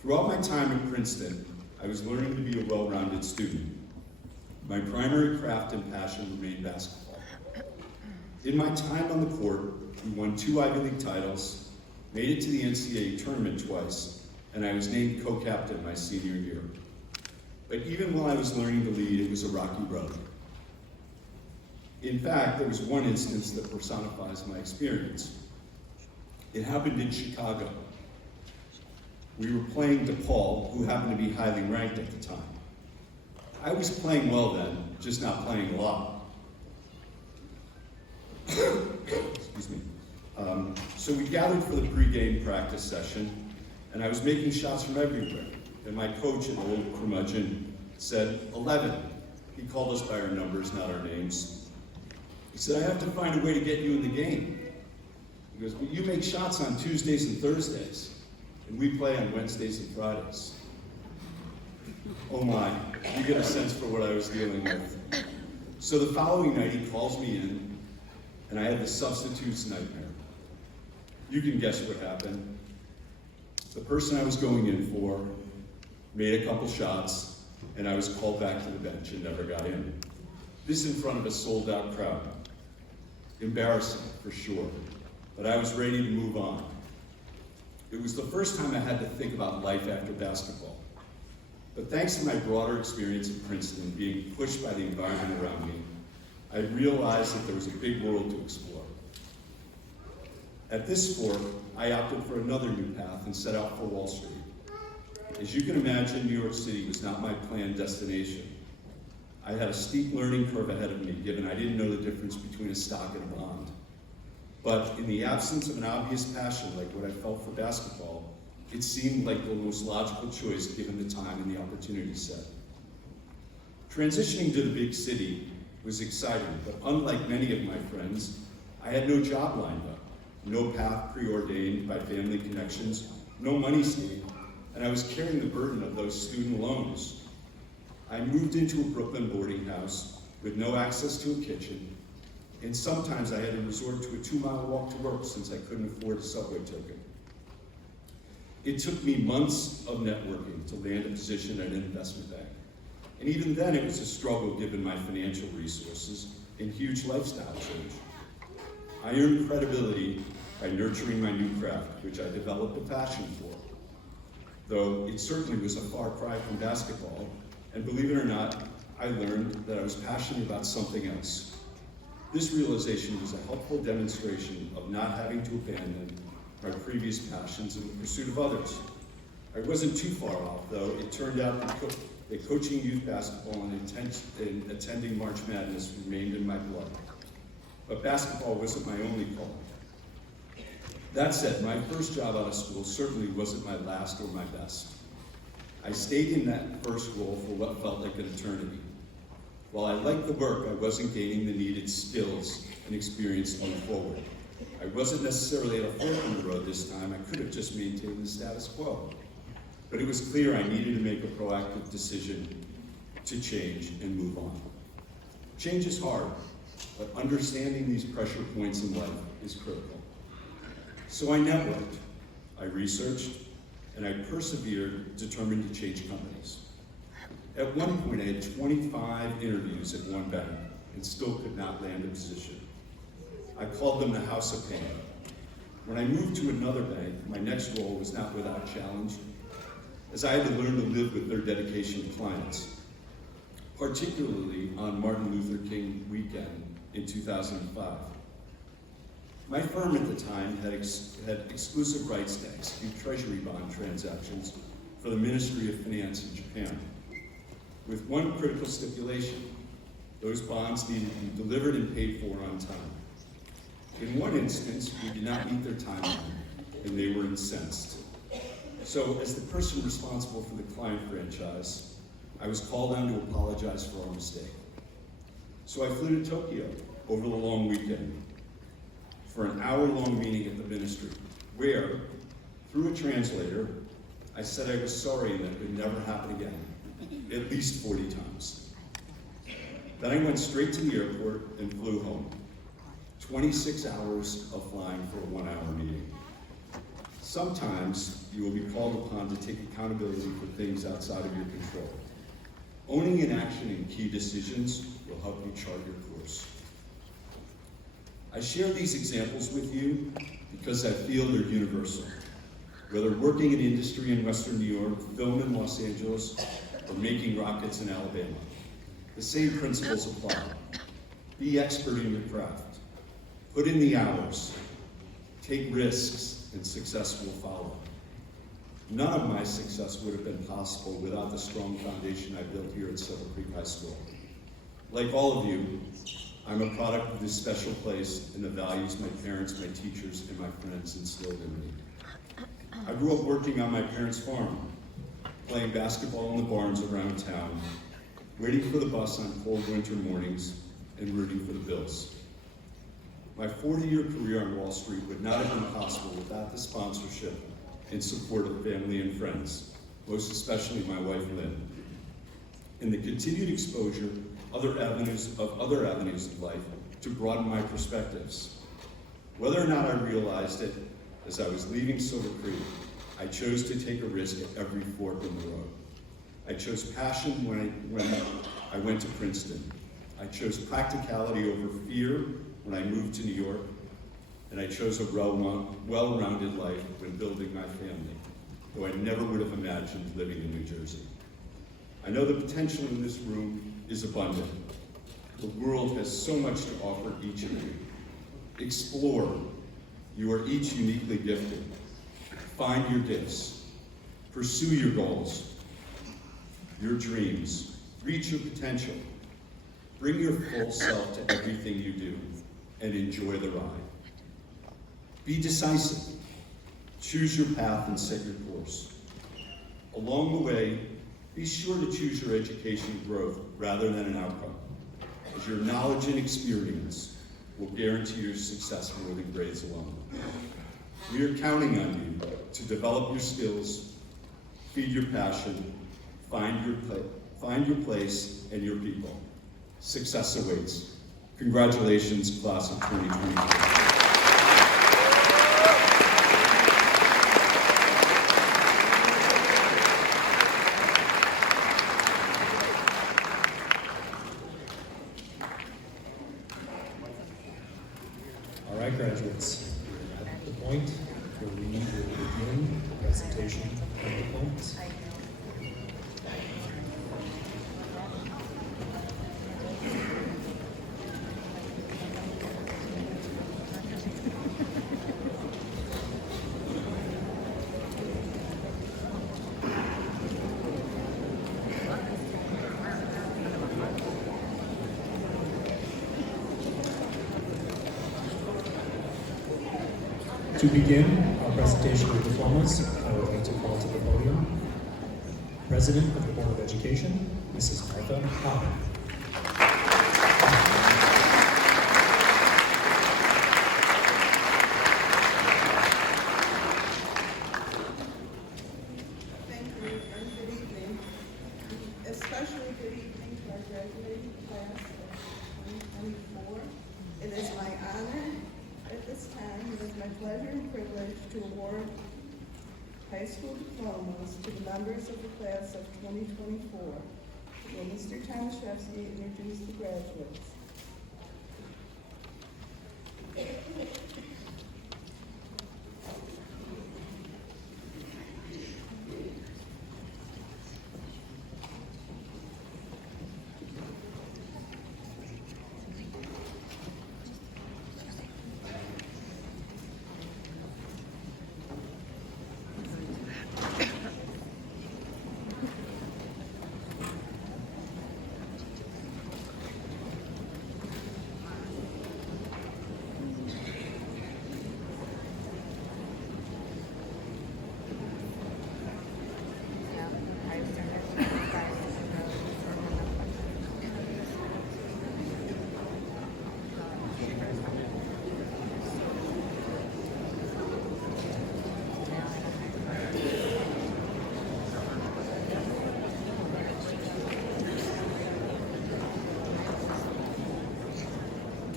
Throughout my time at Princeton, I was learning to be a well-rounded student. My primary craft and passion remained basketball. In my time on the court, we won 2 Ivy League titles, made it to the NCAA tournament twice, and I was named co-captain my senior year. But even while I was learning to lead, it was a rocky road. In fact, there was one instance that personifies my experience. It happened in Chicago. We were playing DePaul, who happened to be highly ranked at the time. I was playing well then, just not playing a lot. Excuse me. So we gathered for the pregame practice session, and I was making shots from everywhere. And my coach, an old curmudgeon, said, 11. He called us by our numbers, not our names. He said, I have to find a way to get you in the game. He goes, but you make shots on Tuesdays and Thursdays, and we play on Wednesdays and Fridays. Oh my, you get a sense for what I was dealing with. So the following night, he calls me in, and I had the substitutes nightmare. You can guess what happened. The person I was going in for made a couple shots, and I was called back to the bench and never got in. This in front of a sold-out crowd. Embarrassing, for sure, but I was ready to move on. It was the first time I had to think about life after basketball. But thanks to my broader experience at Princeton, being pushed by the environment around me, I realized that there was a big world to explore. At this sport, I opted for another new path and set out for Wall Street. As you can imagine, New York City was not my planned destination. I had a steep learning curve ahead of me, given I didn't know the difference between a stock and a bond. But in the absence of an obvious passion like what I felt for basketball, it seemed like the most logical choice given the time and the opportunity set. Transitioning to the big city was exciting, but unlike many of my friends, I had no job lined up, no path preordained by family connections, no money saved, and I was carrying the burden of those student loans. I moved into a Brooklyn boarding house with no access to a kitchen, and sometimes I had to resort to a 2-mile walk to work since I couldn't afford a subway token. It took me months of networking to land a position at an investment bank. And even then it was a struggle given my financial resources and huge lifestyle change. I earned credibility by nurturing my new craft, which I developed a passion for. Though it certainly was a far cry from basketball, and believe it or not, I learned that I was passionate about something else. This realization was a helpful demonstration of not having to abandon my previous passions in the pursuit of others. I wasn't too far off, though. It turned out that coaching youth basketball and attending March Madness remained in my blood. But basketball wasn't my only call. That said, my first job out of school certainly wasn't my last or my best. I stayed in that first role for what felt like an eternity. While I liked the work, I wasn't gaining the needed skills and experience to move forward. I wasn't necessarily at a fork in the road this time. I could have just maintained the status quo. But it was clear I needed to make a proactive decision to change and move on. Change is hard, but understanding these pressure points in life is critical. So I networked, I researched, and I persevered, determined to change companies. At one point, I had 25 interviews at one bank and still could not land a position. I called them the House of Pain. When I moved to another bank, my next role was not without challenge, as I had to learn to live with their dedication to clients, particularly on Martin Luther King weekend in 2005. My firm at the time had exclusive rights to execute treasury bond transactions for the Ministry of Finance in Japan, with one critical stipulation: those bonds needed to be delivered and paid for on time. In one instance, we did not meet their timeline, and they were incensed. So, as the person responsible for the client franchise, I was called on to apologize for our mistake. So I flew to Tokyo over the long weekend, for an hour-long meeting at the ministry, where, through a translator, I said I was sorry and that it would never happen again, at least 40 times. Then I went straight to the airport and flew home. 26 hours of flying for a 1-hour meeting. Sometimes you will be called upon to take accountability for things outside of your control. Owning an action in key decisions will help you chart your course. I share these examples with you because I feel they're universal. Whether working in industry in Western New York, film in Los Angeles, or making rockets in Alabama, the same principles apply. Be expert in your craft. Put in the hours. Take risks, and success will follow. None of my success would have been possible without the strong foundation I built here at Silver Creek High School. Like all of you, I'm a product of this special place and the values my parents, my teachers, and my friends instilled in me. I grew up working on my parents' farm, playing basketball in the barns around town, waiting for the bus on cold winter mornings, and rooting for the Bills. My 40-year career on Wall Street would not have been possible without the sponsorship and support of family and friends, most especially my wife, Lynn, and the continued exposure of other avenues of life to broaden my perspectives. Whether or not I realized it, as I was leaving Silver Creek, I chose to take a risk at every fork in the road. I chose passion when I went to Princeton. I chose practicality over fear when I moved to New York, and I chose a well-rounded life when building my family, though I never would have imagined living in New Jersey. I know the potential in this room is abundant. The world has so much to offer each of you. Explore. You are each uniquely gifted. Find your gifts. Pursue your goals, your dreams. Reach your potential. Bring your full self to everything you do and enjoy the ride. Be decisive. Choose your path and set your course. Along the way, be sure to choose your education growth rather than an outcome, as your knowledge and experience will guarantee your success more than grades alone. We are counting on you to develop your skills, feed your passion, find your place and your people. Success awaits. Congratulations, class of 2023. All right, graduates, we're at the point where we will begin the presentation of diplomas. To begin our presentation of diplomas, I would like to call to the podium President of the Board of Education, Mrs. Martha Howard. Thank you and good evening. Especially good evening to our graduating class of 2024. It is my honor at this time, it is my pleasure and privilege to award high school diplomas to the members of the class of 2024. Will Mr. Tomaszewski introduce the graduates?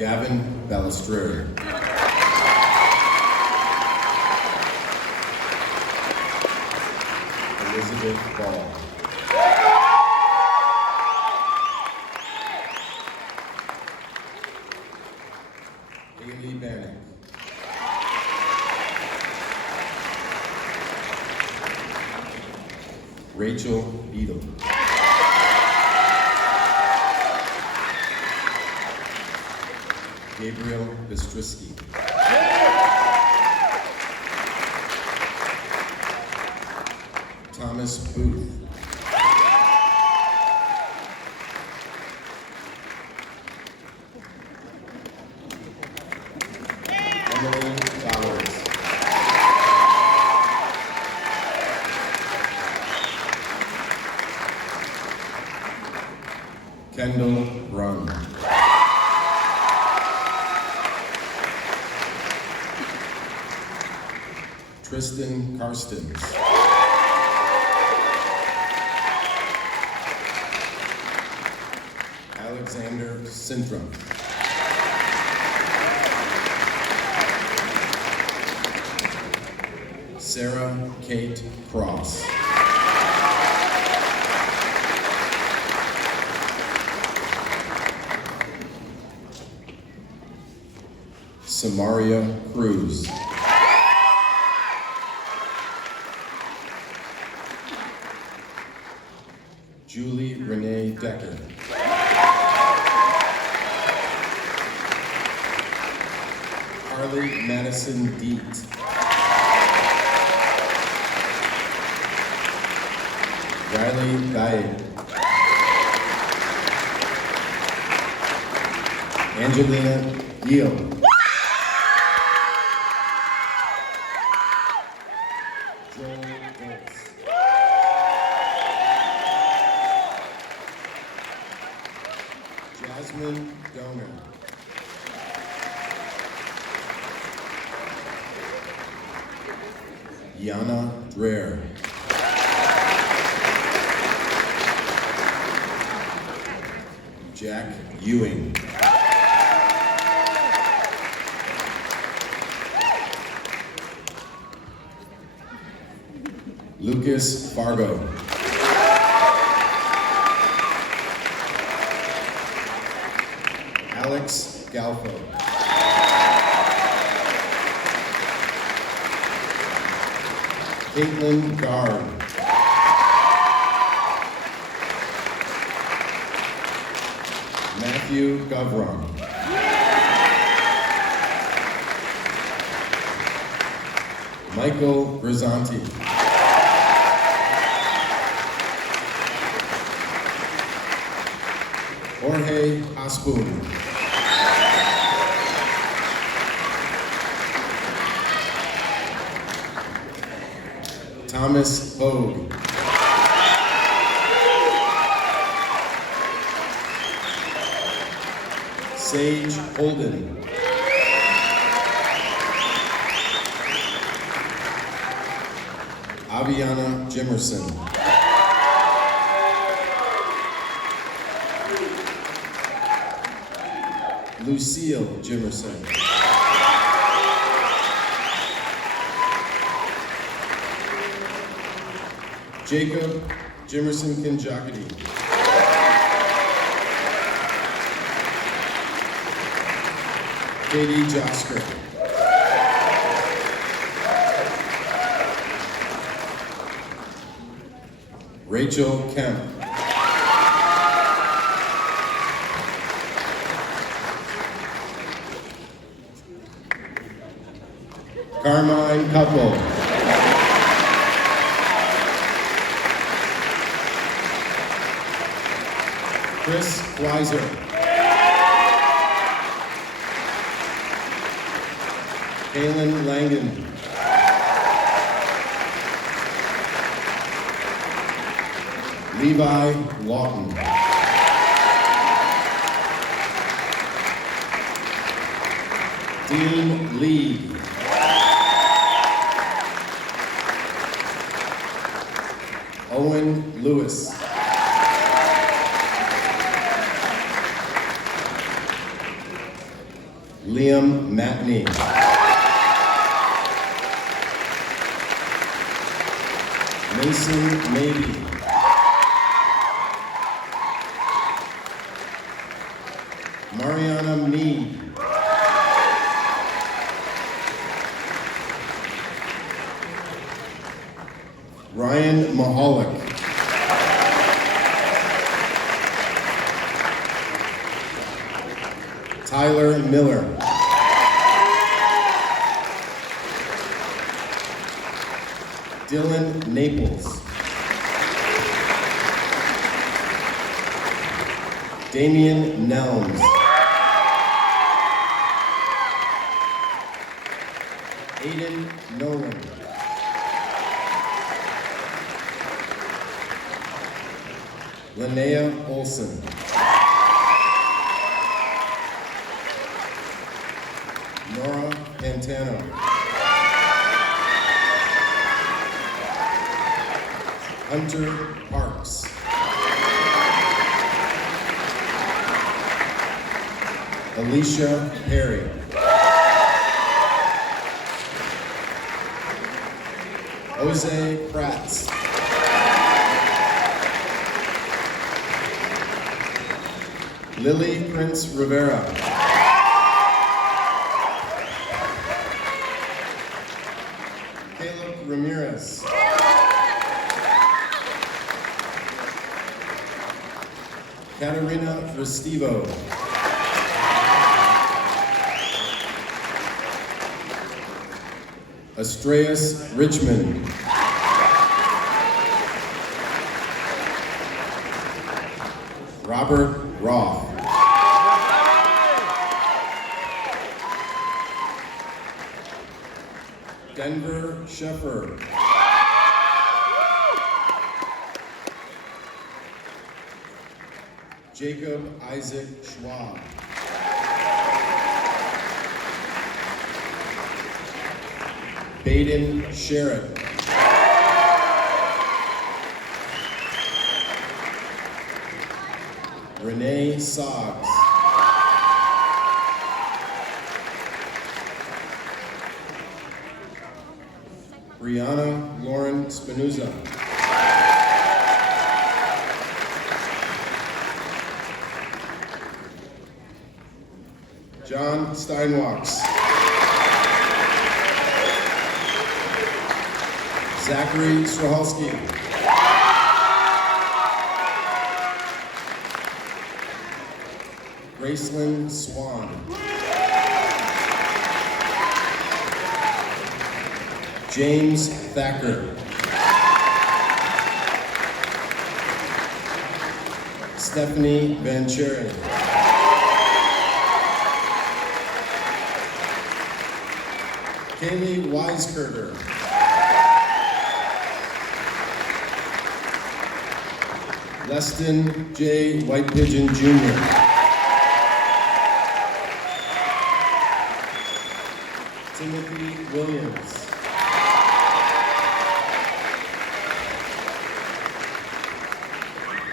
Gavin Balistreri. Elizabeth Ball. Haley Bannock. Rachel Beadle. Gabriel Bistrisky. Thomas Booth. Emily Bowers. Kendall Run. Tristan Karstens. Alexander Sintram. Sarah Kate Cross. Samaria Cruz. Julie Renee Decker. Carly Madison Deet. Riley Gaye. Angelina Yeo. Joel Goltz. Jasmine Donor. Yana Dreher. Jack Ewing. Lucas Fargo. Alex Galfo. Caitlin Gard. Matthew Govron. Michael Grisanti. Jorge Aspun. Thomas Hogue. Sage Holden. Aviana Jimerson. Lucille Jimerson. Jacob Jimerson Kinjakity. Katie Josker. Rachel Kemp. Carmine Couple. Chris Weiser. Kaylin Langan. Levi Lawton. Dean Lee. Owen Lewis. Liam Matney. Mason Mabey. Mariana Mead. Ryan Mahalik. Tyler Miller. Dylan Naples. Damian Nelms. Aiden Nolan. Linnea Olson. Nora Pantano. Hunter Parks. Alicia Perry. Jose Prats. Lily Prince Rivera. Caleb Ramirez. Katerina Restivo. Astreas Richmond. Robert Roth. Denver Sheffer. Jacob Isaac Schwab. Baden Sherritt. Renee Soggs. Brianna Lauren Spinuzza. John Steinwachs. Zachary Strahalski. Gracelyn Swan. James Thacker. Stephanie Van Cheren. Kaylee Weiskirger. Leston J. White Pigeon Jr. Timothy Williams.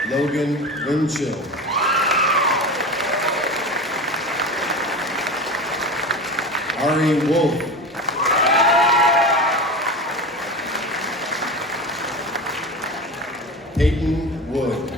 Logan Winchell. Ari Wolf. Peyton Wood.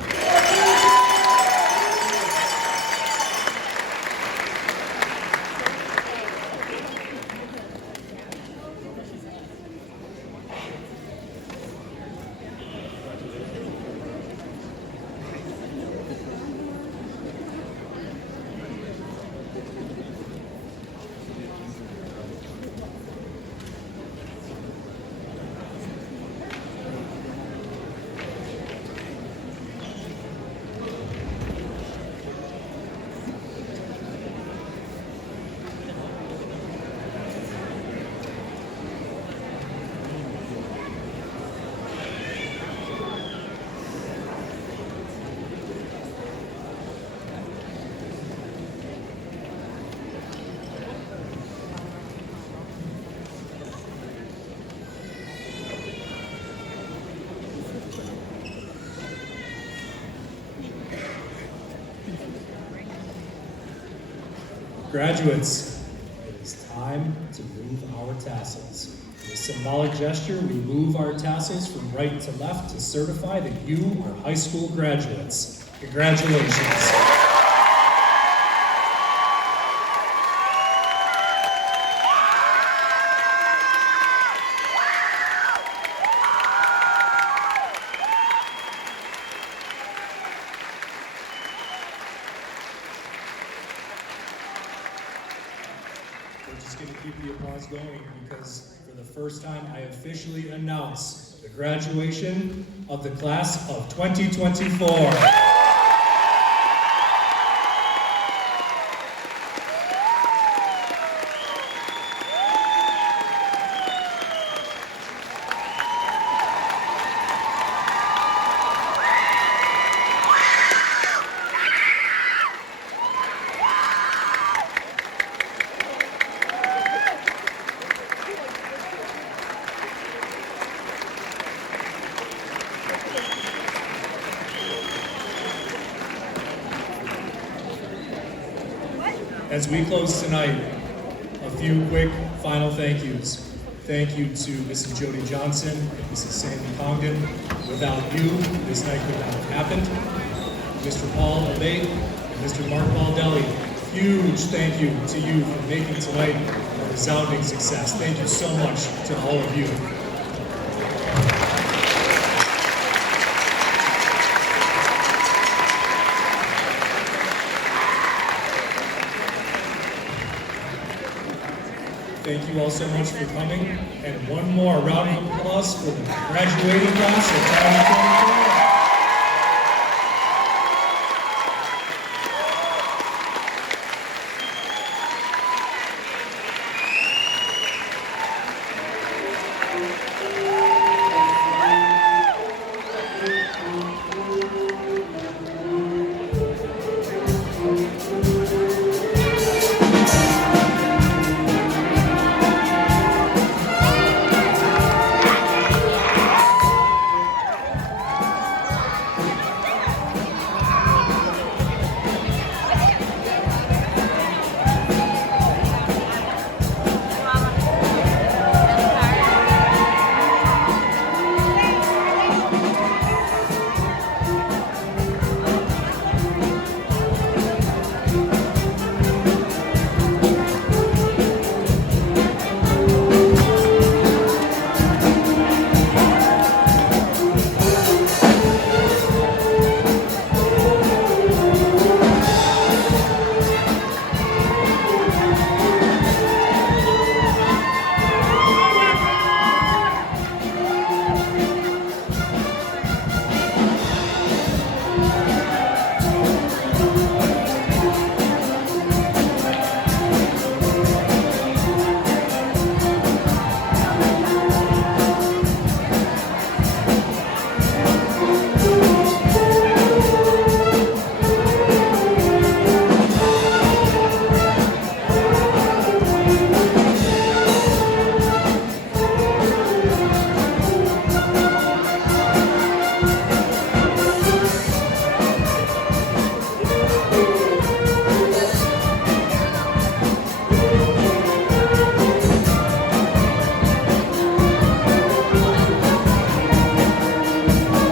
Graduates, symbolic gesture, we move our tassels from right to left to certify that you are high school graduates. Congratulations. We're just going to keep the applause going because for the first time I officially announce the graduation of the class of 2024. As we close tonight, a few quick final thank yous. Thank you to Mrs. Jody Johnson and Mrs. Sandy Congdon. Without you, this night could not have happened. Mr. Paul Abate and Mr. Mark Baldelli, huge thank you to you for making tonight a resounding success. Thank you so much to all of you. Thank you all so much for coming. And one more round of applause for the graduating class of 2024.